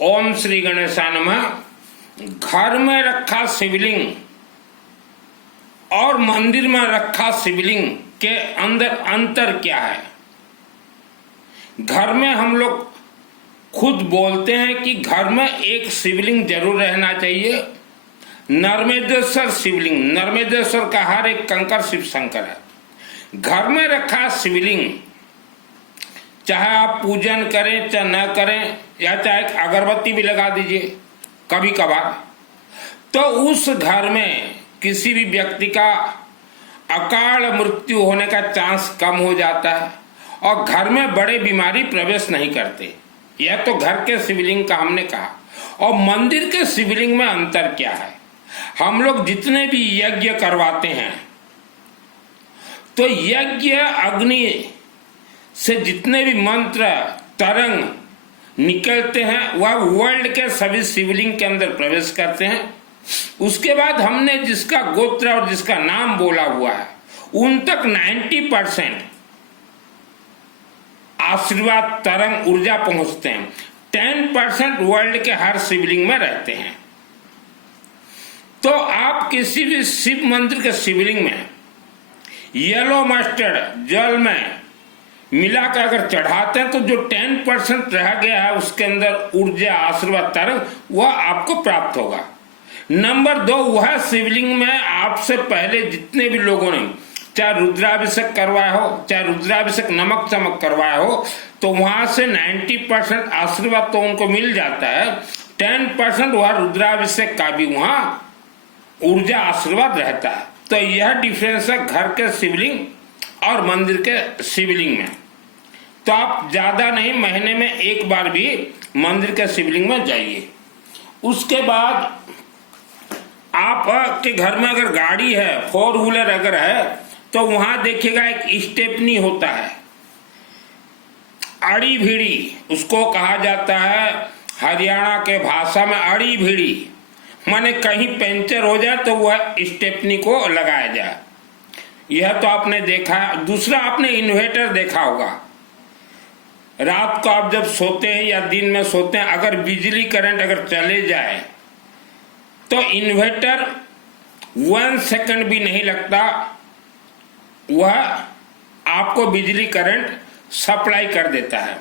ओम श्री गणेशाय नमः। घर में रखा शिवलिंग और मंदिर में रखा शिवलिंग के अंदर अंतर क्या है? घर में हम लोग खुद बोलते हैं कि घर में एक शिवलिंग जरूर रहना चाहिए। नर्मदेश्वर शिवलिंग, नर्मदेश्वर का हर एक कंकर शिव शंकर है। घर में रखा शिवलिंग चाहे आप पूजन करें चाहे न करें, या चाहे अगरबत्ती भी लगा दीजिए कभी कभार, तो उस घर में किसी भी व्यक्ति का अकाल मृत्यु होने का चांस कम हो जाता है और घर में बड़े बीमारी प्रवेश नहीं करते। यह तो घर के शिवलिंग का हमने कहा। और मंदिर के शिवलिंग में अंतर क्या है? हम लोग जितने भी यज्ञ करवाते हैं तो यज्ञ अग्नि से जितने भी मंत्र तरंग निकलते हैं वह वर्ल्ड के सभी शिवलिंग के अंदर प्रवेश करते हैं। उसके बाद हमने जिसका गोत्र और जिसका नाम बोला हुआ है उन तक 90% आशीर्वाद तरंग ऊर्जा पहुंचते हैं। 10% वर्ल्ड के हर शिवलिंग में रहते हैं। तो आप किसी भी शिव मंदिर के शिवलिंग में येलो मस्टर्ड जल में मिलाकर अगर चढ़ाते हैं तो जो 10% रह गया है उसके अंदर ऊर्जा आशीर्वाद तरंग वह आपको प्राप्त होगा। नंबर 2, वह शिवलिंग में आपसे पहले जितने भी लोगों ने चाहे रुद्राभिषेक करवाया हो, चाहे रुद्राभिषेक नमक चमक करवाया हो, तो वहां से 90% आशीर्वाद तो उनको मिल जाता है। 10% वह रुद्राभिषेक का भी वहां ऊर्जा आशीर्वाद रहता है। तो यह डिफरेंस है घर के शिवलिंग और मंदिर के शिवलिंग में। तो आप ज्यादा नहीं, महीने में एक बार भी मंदिर के शिवलिंग में जाइए। उसके बाद आप के घर में अगर गाड़ी है, 4 व्हीलर अगर है, तो वहां देखिएगा एक स्टेपनी होता है, अड़ी भीड़ी उसको कहा जाता है। हरियाणा के भाषा में अड़ी भीड़ी माने कहीं पंचर हो जाए तो वह स्टेपनी को लगाया जाए। यह तो आपने देखा। दूसरा, आपने इन्वर्टर देखा होगा। रात को आप जब सोते हैं या दिन में सोते हैं, अगर बिजली करंट अगर चले जाए तो इन्वर्टर 1 सेकंड भी नहीं लगता, वह आपको बिजली करंट सप्लाई कर देता है।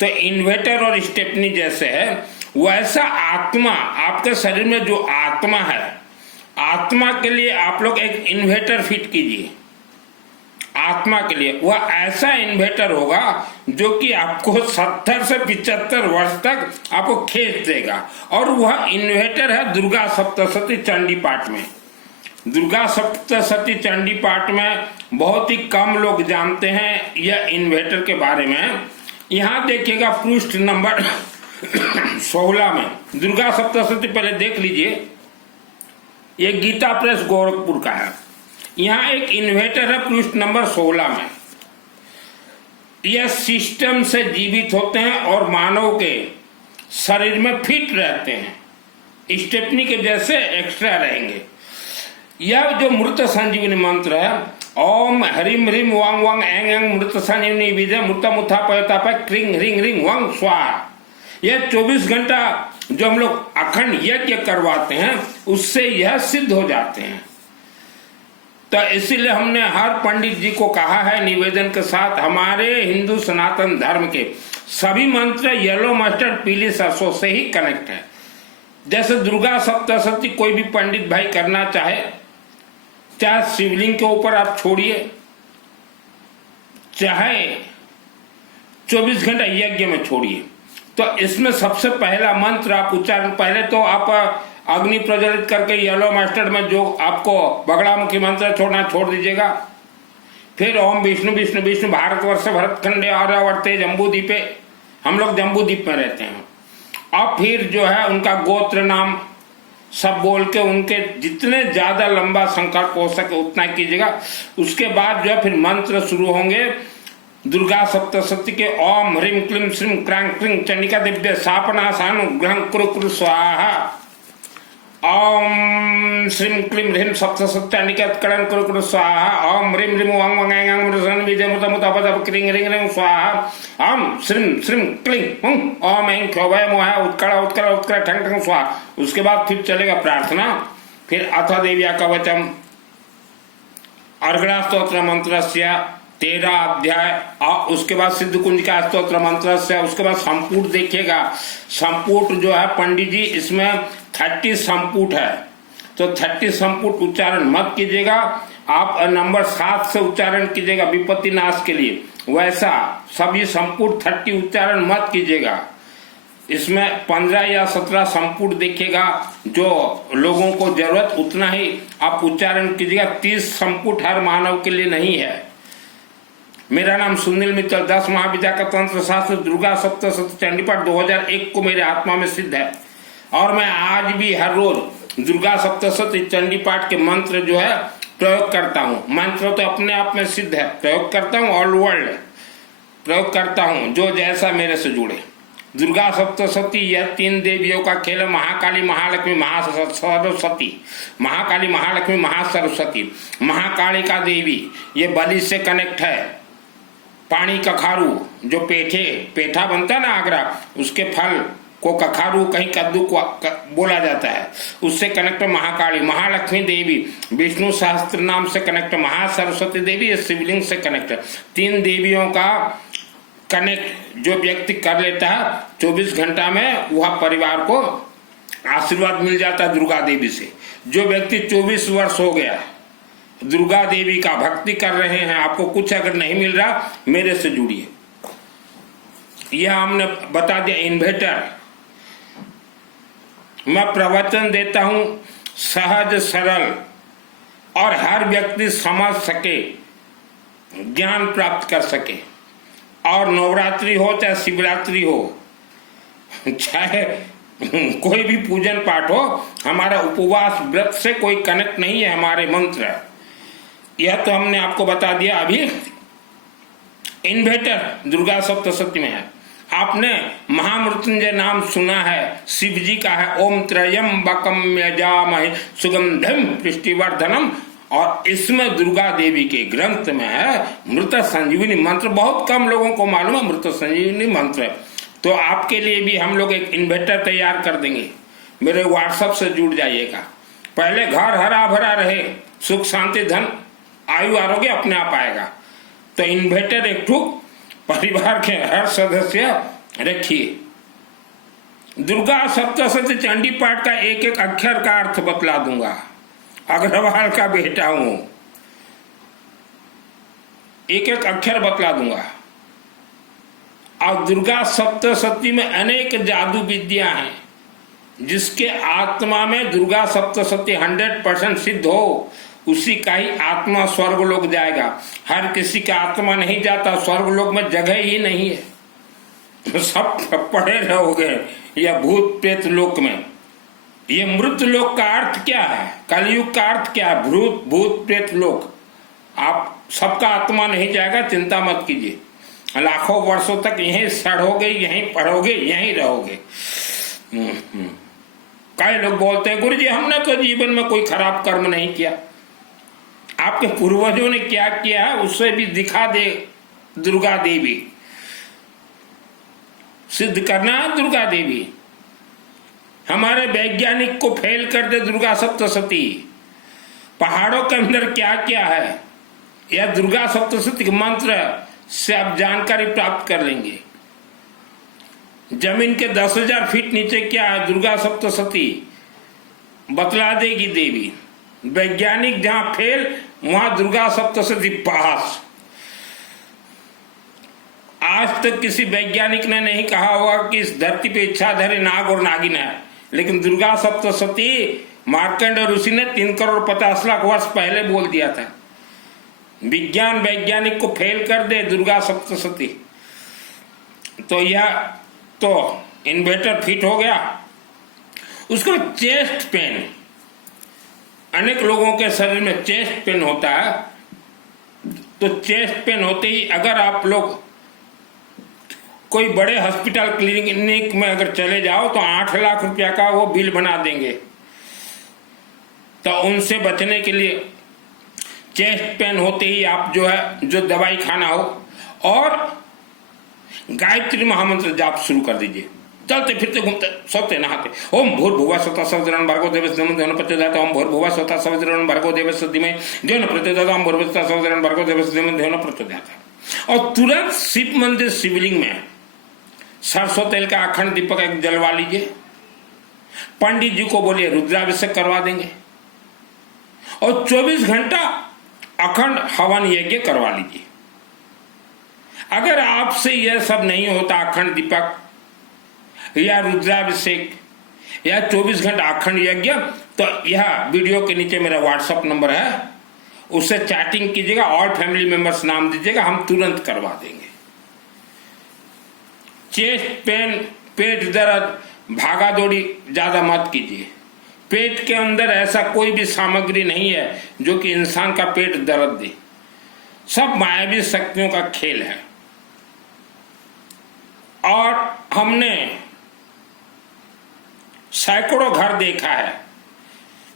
तो इन्वर्टर और स्टेपनी जैसे है वैसा आत्मा, आपके शरीर में जो आत्मा है, आत्मा के लिए आप लोग एक इन्वर्टर फिट कीजिए। आत्मा के लिए वह ऐसा इन्वर्टर होगा जो कि आपको 70 से 75 वर्ष तक आपको खींच देगा। और वह इन्वर्टर है दुर्गा सप्तशती चंडी पाठ में। दुर्गा सप्तशती चंडी पाठ में बहुत ही कम लोग जानते हैं यह इन्वर्टर के बारे में। यहाँ देखिएगा पृष्ठ नंबर 16 में दुर्गा सप्तशती, पहले देख लीजिए। ये गीता प्रेस गोरखपुर का है। यहाँ एक इन्वर्टर है पृष्ठ नंबर 16 में। यह सिस्टम से जीवित होते हैं और मानव के शरीर में फिट रहते हैं। स्टेपनी के जैसे एक्स्ट्रा रहेंगे। यह जो मृत संजीवनी मंत्र है, ओम हरिम ह्रीम वांग वांग एंग एंग मृत संजीवनी विजय मृता मुथा पयता क्रिंग रिंग रिंग वांग स्वाहा। यह 24 घंटा जो हम लोग अखंड यज्ञ करवाते हैं उससे यह सिद्ध हो जाते हैं। तो इसीलिए हमने हर पंडित जी को कहा है निवेदन के साथ, हमारे हिंदू सनातन धर्म के सभी मंत्र येलो मस्टर्ड पीली सरसों से ही कनेक्ट है। जैसे दुर्गा सप्तशती कोई भी पंडित भाई करना चाहे शिवलिंग के ऊपर आप छोड़िए, चाहे 24 घंटा यज्ञ में छोड़िए। तो इसमें सबसे पहला मंत्र आप उच्चारण, पहले तो आप अग्नि प्रज्वलित करके येलो मस्टर्ड में जो आपको बगड़ामुखी मंत्र छोड़ दीजिएगा। फिर ओम विष्णु विष्णु विष्णु भारतवर्ष भरतखंडे आर्यावर्ते जम्बूद्वीपे, हम लोग जम्बूद्वीप में रहते हैं। अब फिर जो है उनका गोत्र नाम सब बोल के उनके जितने ज्यादा लंबा संकल्प हो सके उतना कीजिएगा। उसके बाद जो है फिर मंत्र शुरू होंगे दुर्गा सप्तशती के। ओम ह्रीम क्लीम श्रीम क्रांग क्रिंग चंडिका दिव्य सापना सानु ग्रहं कुरु कुरु स्वाहा। ओम श्रीं क्लीं ह्रीं सप्त सत्यानिकेत कलं कुरु कुरु स्वाहा। ओम ह्रीं ह्रीं वांग वांग ऐं ऐं मृदन बीज मुत मुत पद पद क्रीं ह्रीं ह्रीं स्वाहा। ओम श्रीं श्रीं क्लीं हुं ओम ऐं ख्यो वै मोह उत्कल उत्कल उत्कल ठंग ठंग स्वाहा। उसके बाद फिर चलेगा प्रार्थना। फिर अथ देव्या कवचम अर्गणा स्तोत्र मंत्रस्य 13 अध्याय और उसके बाद सिद्ध कुंज का स्तोत्र मंत्र से। उसके बाद संपुट देखिएगा। संपुट जो है पंडित जी इसमें 30 संपुट है, तो 30 संपुट उच्चारण मत कीजिएगा, आप नंबर 7 से उच्चारण कीजिएगा विपत्ति नाश के लिए। वैसा सभी संपुट 30 उच्चारण मत कीजिएगा। इसमें 15 या 17 संपुट देखिएगा, जो लोगों को जरूरत उतना ही आप उच्चारण कीजिएगा। 30 संपुट हर मानव के लिए नहीं है। मेरा नाम सुनील मित्तल, 10 महाविद्या का तंत्र शास्त्र दुर्गा सप्तशती चंडीपाठ 2001 को मेरे आत्मा में सिद्ध है। और मैं आज भी हर रोज दुर्गा सप्तशती चंडीपाठ के मंत्र जो है प्रयोग करता हूँ। मंत्र तो अपने आप में सिद्ध है, प्रयोग करता हूँ, ऑल वर्ल्ड प्रयोग करता हूँ, जो जैसा मेरे से जुड़े। दुर्गा सप्तशती यह 3 देवियों का खेल है। महाकाली, महालक्ष्मी, महासरस्वती। महाकाली, महालक्ष्मी, महासरस्वती। महाकालिका देवी ये बलि से कनेक्ट है। पानी कखारू जो पेठा बनता है ना आगरा, उसके फल को कखारू, कहीं कद्दू को बोला जाता है, उससे कनेक्ट महाकाली। महालक्ष्मी देवी विष्णु सहस्त्र नाम से कनेक्ट। महासरस्वती देवी शिवलिंग से कनेक्ट। 3 देवियों का कनेक्ट जो व्यक्ति कर लेता है 24 घंटा में वह परिवार को आशीर्वाद मिल जाता है दुर्गा देवी से। जो व्यक्ति 24 वर्ष हो गया दुर्गा देवी का भक्ति कर रहे हैं, आपको कुछ अगर नहीं मिल रहा मेरे से जुड़िए। यह हमने बता दिया। इन्वेटर मैं प्रवचन देता हूं सहज सरल और हर व्यक्ति समझ सके, ज्ञान प्राप्त कर सके। और नवरात्रि हो चाहे शिवरात्रि हो चाहे कोई भी पूजन पाठ हो, हमारा उपवास व्रत से कोई कनेक्ट नहीं है। हमारे मंत्र यह तो हमने आपको बता दिया। अभी इन्वेटर दुर्गा सप्तशती में है। आपने महामृत्युंजय नाम सुना है, शिव जी का है। ओम त्र्यंबकम यजामहे सुगंधिम पुष्टिवर्धनम। और इसमें दुर्गा देवी के ग्रंथ में है मृत संजीवनी मंत्र। बहुत कम लोगों को मालूम है मृत संजीवनी मंत्र। तो आपके लिए भी हम लोग एक इन्वर्टर तैयार कर देंगे। मेरे व्हाट्सएप से जुड़ जाइएगा। पहले घर हरा भरा रहे, सुख शांति धन आयु आरोग्य अपने आप आएगा। तो इन्वर्टर एक ठुक परिवार के हर सदस्य रखिए। दुर्गा सप्तशती चंडी पाठ का एक एक अक्षर का अर्थ बतला दूंगा। अग्रवाल का बेटा हूं, एक एक अक्षर बतला दूंगा। और दुर्गा सप्तशती में अनेक जादू विद्या हैं, जिसके आत्मा में दुर्गा सप्तशती 100% सिद्ध हो, उसी का ही आत्मा स्वर्ग लोक जाएगा। हर किसी का आत्मा नहीं जाता स्वर्ग लोक में, जगह ही नहीं है। सब पड़े रहोगे या भूत प्रेत लोक में। ये मृत लोक का अर्थ क्या है? कलयुग का अर्थ क्या है? भूत प्रेत लोक। आप सबका आत्मा नहीं जाएगा, चिंता मत कीजिए। लाखों वर्षों तक यहीं सड़ोगे, यहीं पढ़ोगे, यहीं रहोगे। कई लोग बोलते हैं गुरुजी हमने तो जीवन में कोई खराब कर्म नहीं किया। आपके पूर्वजों ने क्या किया है उससे भी दिखा दे दुर्गा देवी। सिद्ध करना है दुर्गा देवी। हमारे वैज्ञानिक को फेल कर दे दुर्गा सप्तशती। पहाड़ों के अंदर क्या क्या है यह दुर्गा सप्तशती के मंत्र से आप जानकारी प्राप्त कर लेंगे। जमीन के 10,000 फीट नीचे क्या है दुर्गा सप्तशती बतला देगी देवी। वैज्ञानिक जहां फेल वहां दुर्गा सप्तशती पास। आज तक किसी वैज्ञानिक ने नहीं कहा होगा कि इस धरती पे इच्छाधारी नाग और नागिन है, लेकिन दुर्गा सप्तशती मार्कंड ऋषि ने 3,50,00,000 वर्ष पहले बोल दिया था। विज्ञान वैज्ञानिक को फेल कर दे दुर्गा सप्तशती। तो यह तो इन्वर्टर फिट हो गया। उसको चेस्ट पेन, अनेक लोगों के शरीर में चेस्ट पेन होता है। तो चेस्ट पेन होते ही अगर आप लोग कोई बड़े हॉस्पिटल क्लिनिक में अगर चले जाओ तो 8 लाख रुपया का वो बिल बना देंगे। तो उनसे बचने के लिए चेस्ट पेन होते ही आप जो दवाई खाना हो और गायत्री महामंत्र जाप शुरू कर दीजिए। चलते फिरते घूमते सोते नहाते ओम भूर्भुवः स्वतः सवितुर्वरेण्यं भर्गो देवस्य धीमहि धियो न प्रचोदयात् ओम भूर्भुवः स्वतः सवितुर्वरेण्यं भर्गो देवस्य धीमहि धियो न प्रचोदयात् ओम भूर्भुवः स्वतः सवितुर्वरेण्यं भर्गो देवस्य धीमहि धियो न प्रचोदयात्। और तुरंत शिव मंदिर शिवलिंग में सरसों तेल का अखंड दीपक एक जलवा लीजिए। पंडित जी को बोलिए रुद्राभिषेक करवा देंगे और 24 घंटा अखंड हवन यज्ञ करवा लीजिए। अगर आपसे यह सब नहीं होता, अखंड दीपक या रुद्राभिषेक या 24 घंटा अखंड यज्ञ, तो यह वीडियो के नीचे मेरा व्हाट्सएप नंबर है, उससे चैटिंग कीजिएगा, ऑल फैमिली मेंबर्स नाम दीजिएगा, हम तुरंत करवा देंगे। चेस्ट पेन, पेट दर्द, भागा दौड़ी ज्यादा मत कीजिए। पेट के अंदर ऐसा कोई भी सामग्री नहीं है जो कि इंसान का पेट दर्द दे। सब मायावी शक्तियों का खेल है। और हमने सैकड़ों घर देखा है,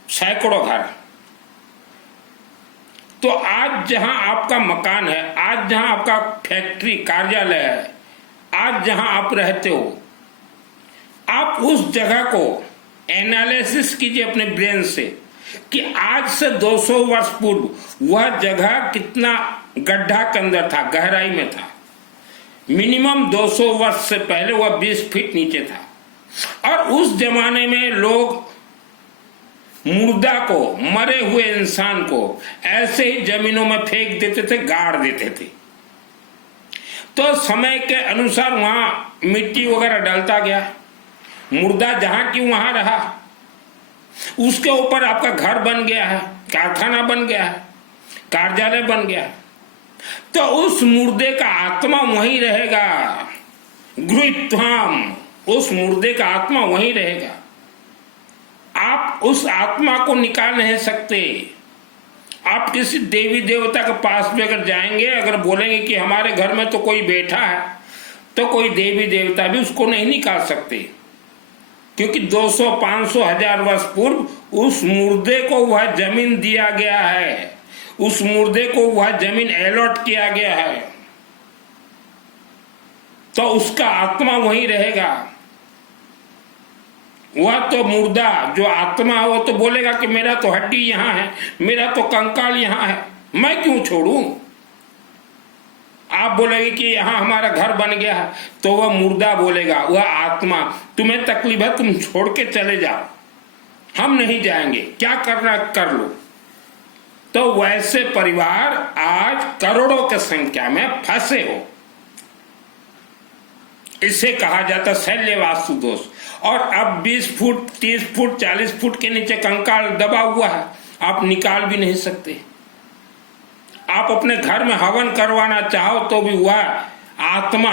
सैकड़ों घर। तो आज जहां आपका मकान है, आज जहां आपका फैक्ट्री कार्यालय है, आज जहां आप रहते हो, आप उस जगह को एनालिसिस कीजिए अपने ब्रेन से कि आज से 200 वर्ष पूर्व वह जगह कितना गड्ढा के अंदर था, गहराई में था। मिनिमम 200 वर्ष से पहले वह 20 फीट नीचे था। और उस जमाने में लोग मुर्दा को, मरे हुए इंसान को ऐसे ही जमीनों में फेंक देते थे, गाड़ देते थे। तो समय के अनुसार वहां मिट्टी वगैरह डालता गया, मुर्दा जहां की वहां रहा, उसके ऊपर आपका घर बन गया है, कारखाना बन गया है, कार्यालय बन गया। तो उस मुर्दे का आत्मा वहीं रहेगा, गृहीत्वाम, उस मुर्दे का आत्मा वहीं रहेगा। आप उस आत्मा को निकाल नहीं सकते। आप किसी देवी देवता के पास भी अगर जाएंगे, अगर बोलेंगे कि हमारे घर में तो कोई बैठा है, तो कोई देवी देवता भी उसको नहीं निकाल सकते, क्योंकि 200, 500, 1000 वर्ष पूर्व उस मुर्दे को वह जमीन दिया गया है, उस मुर्दे को वह जमीन अलॉट किया गया है। तो उसका आत्मा वहीं रहेगा। वह तो मुर्दा जो आत्मा है, वो तो बोलेगा कि मेरा तो हड्डी यहां है, मेरा तो कंकाल यहां है, मैं क्यों छोड़ूं। आप बोलेंगे कि यहां हमारा घर बन गया है, तो वह मुर्दा बोलेगा, वह आत्मा, तुम्हें तकलीफ है, तुम छोड़ के चले जाओ, हम नहीं जाएंगे, क्या करना कर लो। तो वैसे परिवार आज करोड़ों की संख्या में फंसे हो। इसे कहा जाता शल्य वास्तु दोष। और अब 20 फुट, 30 फुट, 40 फुट के नीचे कंकाल दबा हुआ है, आप निकाल भी नहीं सकते। आप अपने घर में हवन करवाना चाहो तो भी वह आत्मा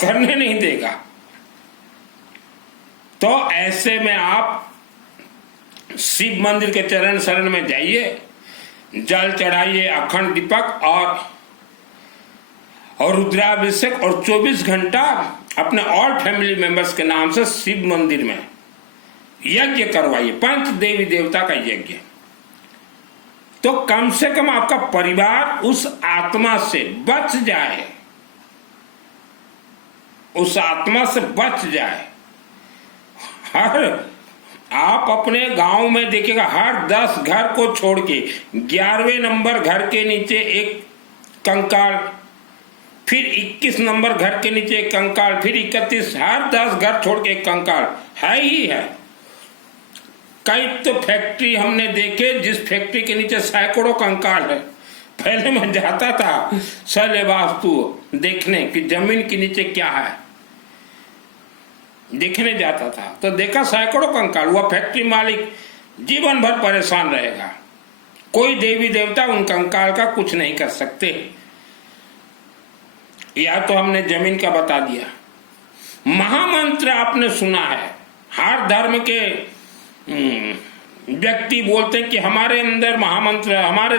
करने नहीं देगा। तो ऐसे में आप शिव मंदिर के चरण शरण में जाइए, जल चढ़ाइए, अखंड दीपक और रुद्राभिषेक, और 24 घंटा अपने और फैमिली मेंबर्स के नाम से शिव मंदिर में यज्ञ करवाइए, पंच देवी देवता का यज्ञ। तो कम से कम आपका परिवार उस आत्मा से बच जाए, उस आत्मा से बच जाए। हर आप अपने गांव में देखिएगा, हर 10 घर को छोड़ के 11वें नंबर घर के नीचे एक कंकाल, फिर 21 नंबर घर के नीचे एक कंकाल, फिर 31, हर 10 घर छोड़ के एक कंकाल है ही है। कई तो फैक्ट्री हमने देखे जिस फैक्ट्री के नीचे सैकड़ों कंकाल है। पहले मैं जाता था शल्य वास्तु देखने कि जमीन के नीचे क्या है, देखने जाता था तो देखा सैकड़ों कंकाल। वह फैक्ट्री मालिक जीवन भर परेशान रहेगा, कोई देवी देवता उन कंकाल का कुछ नहीं कर सकते। या तो हमने जमीन का बता दिया। महामंत्र आपने सुना है, हर धर्म के व्यक्ति बोलते हैं कि हमारे अंदर महामंत्र है, हमारे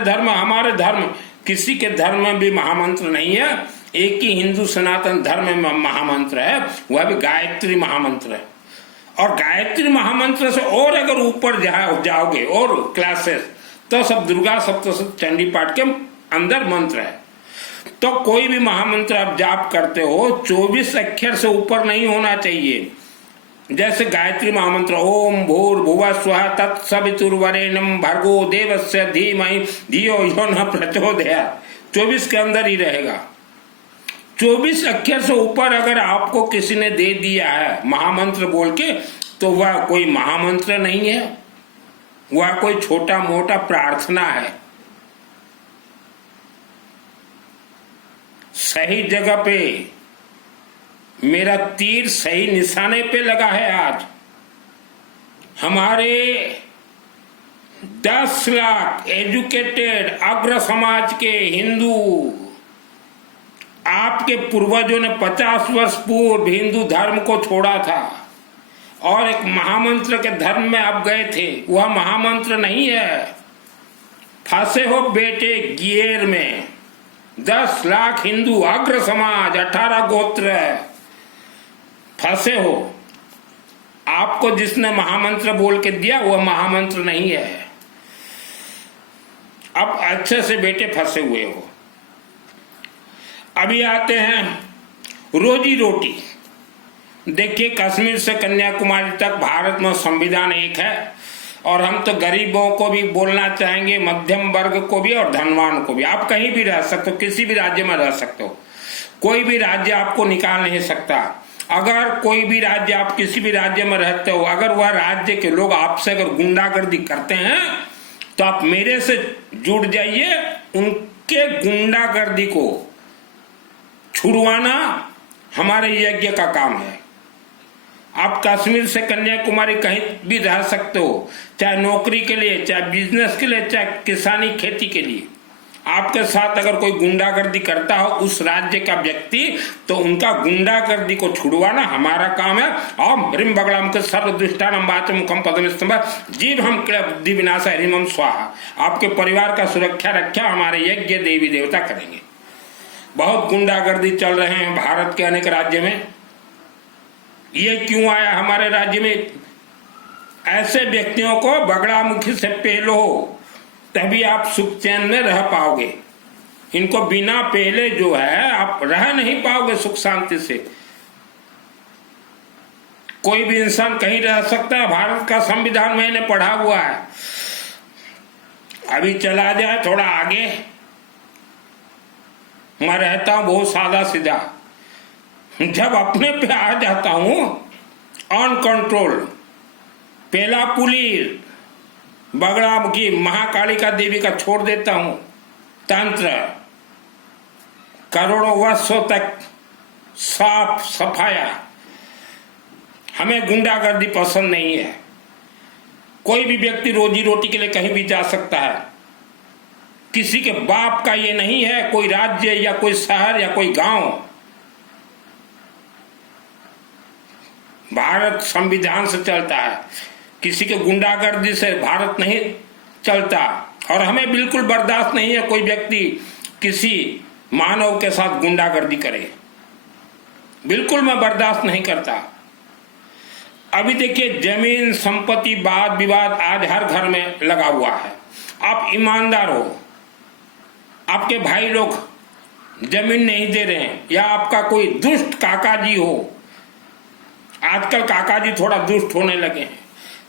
धर्म, किसी के धर्म में भी महामंत्र नहीं है। एक ही हिंदू सनातन धर्म में महामंत्र है, वह भी गायत्री महामंत्र है। और गायत्री महामंत्र से और अगर ऊपर जाओगे और क्लासेस, तो सब दुर्गा सप्तशती चंडी पाठ के अंदर मंत्र है। तो कोई भी महामंत्र आप जाप करते हो 24 अक्षर से ऊपर नहीं होना चाहिए। जैसे गायत्री महामंत्र ओम भूर्भुवः स्वः तत्सवितुर्वरेण्यं भर्गो देवस्य धीमहि धियो यो न प्रचोदयात्, 24 के अंदर ही रहेगा। 24 अक्षर से ऊपर अगर आपको किसी ने दे दिया है महामंत्र बोल के, तो वह कोई महामंत्र नहीं है, वह कोई छोटा मोटा प्रार्थना है। सही जगह पे मेरा तीर सही निशाने पे लगा है। आज हमारे 10 लाख एजुकेटेड अग्र समाज के हिंदू, आपके पूर्वजों ने 50 वर्ष पूर्व हिंदू धर्म को छोड़ा था और एक महामंत्र के धर्म में आप गए थे। वह महामंत्र नहीं है। फंसे हो बेटे गियर में। 10 लाख हिंदू अग्र समाज 18 गोत्र फंसे हो। आपको जिसने महामंत्र बोल के दिया वह महामंत्र नहीं है। अब अच्छे से बेटे फंसे हुए हो। अभी आते हैं रोजी रोटी। देखिए, कश्मीर से कन्याकुमारी तक भारत में संविधान एक है और हम तो गरीबों को भी बोलना चाहेंगे, मध्यम वर्ग को भी और धनवान को भी। आप कहीं भी रह सकते हो, किसी भी राज्य में रह सकते हो, कोई भी राज्य आपको निकाल नहीं सकता। अगर कोई भी राज्य, आप किसी भी राज्य में रहते हो, अगर वह राज्य के लोग आपसे अगर गुंडागर्दी करते हैं तो आप मेरे से जुड़ जाइए। उनके गुंडागर्दी को छुड़वाना हमारे यज्ञ का काम है। आप कश्मीर से कन्याकुमारी कहीं भी रह सकते हो, चाहे नौकरी के लिए, चाहे बिजनेस के लिए, चाहे किसानी खेती के लिए। आपके साथ अगर कोई गुंडागर्दी करता हो उस राज्य का व्यक्ति, तो उनका गुंडागर्दी को छुड़वाना हमारा काम है। ओम ह्रीं बगड़ाम के सर्वदुष्टानां वाचमुखं पदमस्तंभ जीव हम बुद्धि विनाशाय ह्रीं स्वाहा। आपके परिवार का सुरक्षा रक्षा हमारे यज्ञ देवी देवता करेंगे। बहुत गुंडागर्दी चल रहे हैं भारत के अनेक राज्य में। ये क्यों आया हमारे राज्य में? ऐसे व्यक्तियों को बगड़ामुखी से पहलो, तभी आप सुख चैन में रह पाओगे। इनको बिना पहले जो है आप रह नहीं पाओगे सुख शांति से। कोई भी इंसान कहीं रह सकता है। भारत का संविधान मैंने पढ़ा हुआ है। अभी चला जाए थोड़ा आगे, मैं रहता हूं बहुत सादा सीधा। जब अपने पे आ जाता हूं ऑन कंट्रोल, पहला पुलिस बगड़ामुखी महाकालिका देवी का छोड़ देता हूं तंत्र, करोड़ों वर्षों तक साफ सफाया। हमें गुंडागर्दी पसंद नहीं है। कोई भी व्यक्ति रोजी रोटी के लिए कहीं भी जा सकता है। किसी के बाप का ये नहीं है कोई राज्य या कोई शहर या कोई गांव। भारत संविधान से चलता है। किसी के गुंडागर्दी से भारत नहीं चलता और हमें बिल्कुल बर्दाश्त नहीं है कोई व्यक्ति किसी मानव के साथ गुंडागर्दी करे। बिल्कुल मैं बर्दाश्त नहीं करता। अभी देखिए, जमीन संपत्ति वाद विवाद आज हर घर में लगा हुआ है। आप ईमानदार हो, आपके भाई लोग जमीन नहीं दे रहे हैं, या आपका कोई दुष्ट काका जी हो, आजकल काका जी थोड़ा दुष्ट होने लगे हैं,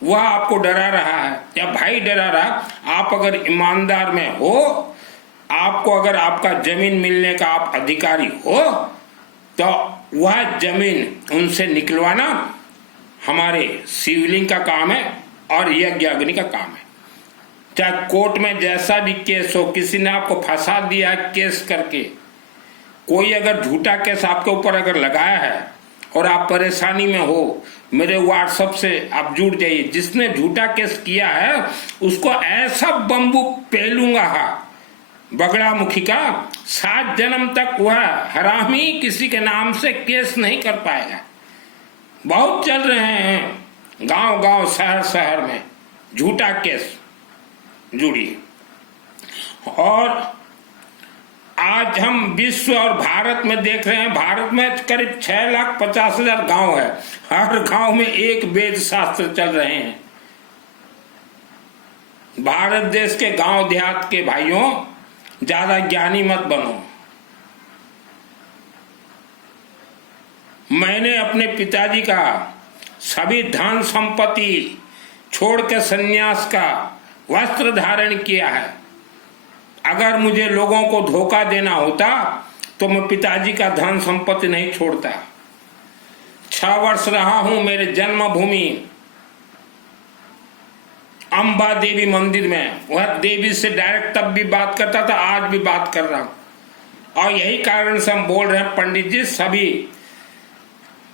वह आपको डरा रहा है या भाई डरा रहा। आप अगर ईमानदार में हो, आपको अगर आपका जमीन मिलने का आप अधिकारी हो, तो वह जमीन उनसे निकलवाना हमारे सिविलिंग का काम है और यज्ञ अग्नि का काम है। चाहे कोर्ट में जैसा भी केस हो, किसी ने आपको फंसा दिया केस करके, कोई अगर झूठा केस आपके ऊपर अगर लगाया है और आप परेशानी में हो, मेरे व्हाट्सएप से आप जुड़ जाइए। जिसने झूठा केस किया है उसको ऐसा बम्बू पेलूंगा बगड़ामुखी का, 7 जन्म तक वह हरामी किसी के नाम से केस नहीं कर पाएगा। बहुत चल रहे हैं गांव गांव शहर शहर में झूठा केस। जुड़िए। और आज हम विश्व और भारत में देख रहे हैं, भारत में करीब 6,50,000 गांव है। हर गांव में एक वेद शास्त्र चल रहे हैं। भारत देश के गांव देहात के भाइयों, ज्यादा ज्ञानी मत बनो। मैंने अपने पिताजी का सभी धन संपत्ति छोड़ के संन्यास का वस्त्र धारण किया है। अगर मुझे लोगों को धोखा देना होता तो मैं पिताजी का धन संपत्ति नहीं छोड़ता। 6 वर्ष रहा हूं मेरे जन्मभूमि अंबा देवी मंदिर में। वह देवी से डायरेक्ट तब भी बात करता था, आज भी बात कर रहा हूं। और यही कारण से हम बोल रहे हैं, पंडित जी सभी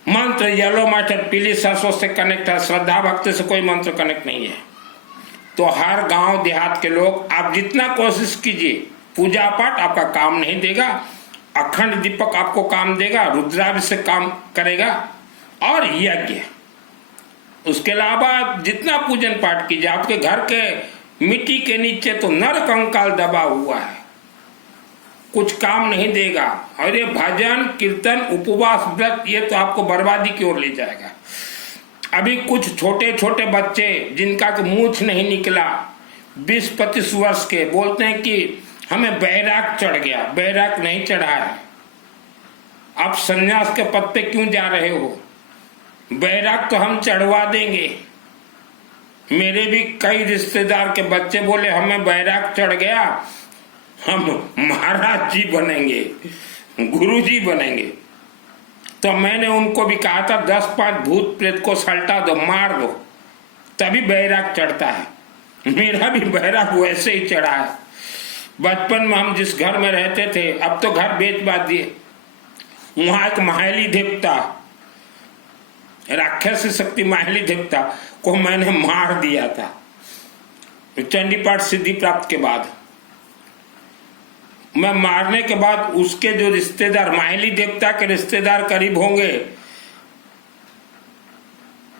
मंत्र येलो मास्टर पीली सरसों से कनेक्ट है, श्रद्धा भक्ति से कोई मंत्र कनेक्ट नहीं है। तो हर गांव देहात के लोग आप जितना कोशिश कीजिए, पूजा पाठ आपका काम नहीं देगा, अखंड दीपक आपको काम देगा, रुद्राभिषेक काम करेगा और यज्ञ। उसके अलावा जितना पूजन पाठ कीजिए, आपके घर के मिट्टी के नीचे तो नर कंकाल दबा हुआ है, कुछ काम नहीं देगा। और ये भजन कीर्तन उपवास व्रत ये तो आपको बर्बादी की ओर ले जाएगा। अभी कुछ छोटे छोटे बच्चे जिनका मूछ नहीं निकला, 20-25 वर्ष के, बोलते हैं कि हमें बैराग चढ़ गया। बैराग नहीं चढ़ा है। आप संन्यास के पद पे क्यों जा रहे हो? बैराग तो हम चढ़वा देंगे। मेरे भी कई रिश्तेदार के बच्चे बोले हमें बैराग चढ़ गया, हम महाराज जी बनेंगे, गुरु जी बनेंगे। तो मैंने उनको भी कहा था 10-5 भूत प्रेत को सल्टा दो, मार दो, तभी बैराग चढ़ता है। मेरा भी बैराग वैसे ही चढ़ा है। बचपन में हम जिस घर में रहते थे, अब तो घर बेच बाच दिए, वहां एक माहेली देवता, राक्षसी शक्ति माहेली देवता को मैंने मार दिया था चंडी पाठ सिद्धि प्राप्त के बाद। मैं मारने के बाद उसके जो रिश्तेदार, माहेली देवता के रिश्तेदार करीब होंगे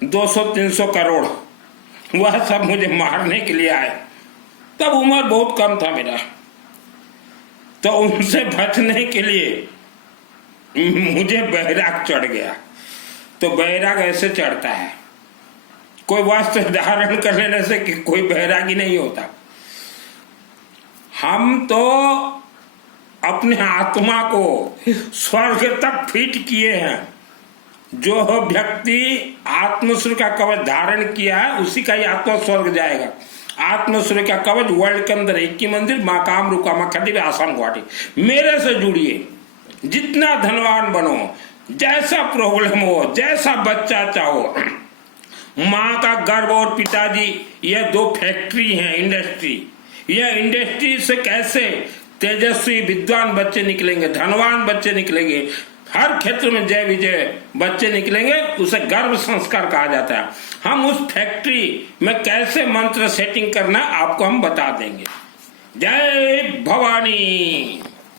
200-300 करोड़, वह सब मुझे मारने के लिए आए। तब उम्र बहुत कम था मेरा, तो उनसे बचने के लिए मुझे बैराग चढ़ गया। तो बैराग ऐसे चढ़ता है, कोई वस्त्र धारण कर लेने से कि कोई बैरागी नहीं होता। हम तो अपने आत्मा को स्वर्ग तक फिट किए हैं। जो व्यक्ति आत्मसूर्य का कवच धारण किया है उसी का ही आत्मा स्वर्ग जाएगा। आत्मसूर्य का कवच वर्ल्ड के अंदर 21 मंदिर, माँ कामरूप कामा खंडी, आसाम गुवाहाटी। मेरे से जुड़िए, जितना धनवान बनो, जैसा प्रॉब्लम हो, जैसा बच्चा चाहो, माँ का गर्भ और पिताजी यह 2 फैक्ट्री हैं, इंडस्ट्री। यह इंडस्ट्री से कैसे तेजस्वी विद्वान बच्चे निकलेंगे, धनवान बच्चे निकलेंगे, हर क्षेत्र में जय विजय बच्चे निकलेंगे, उसे गर्भ संस्कार कहा जाता है। हम उस फैक्ट्री में कैसे मंत्र सेटिंग करना आपको हम बता देंगे। जय भवानी।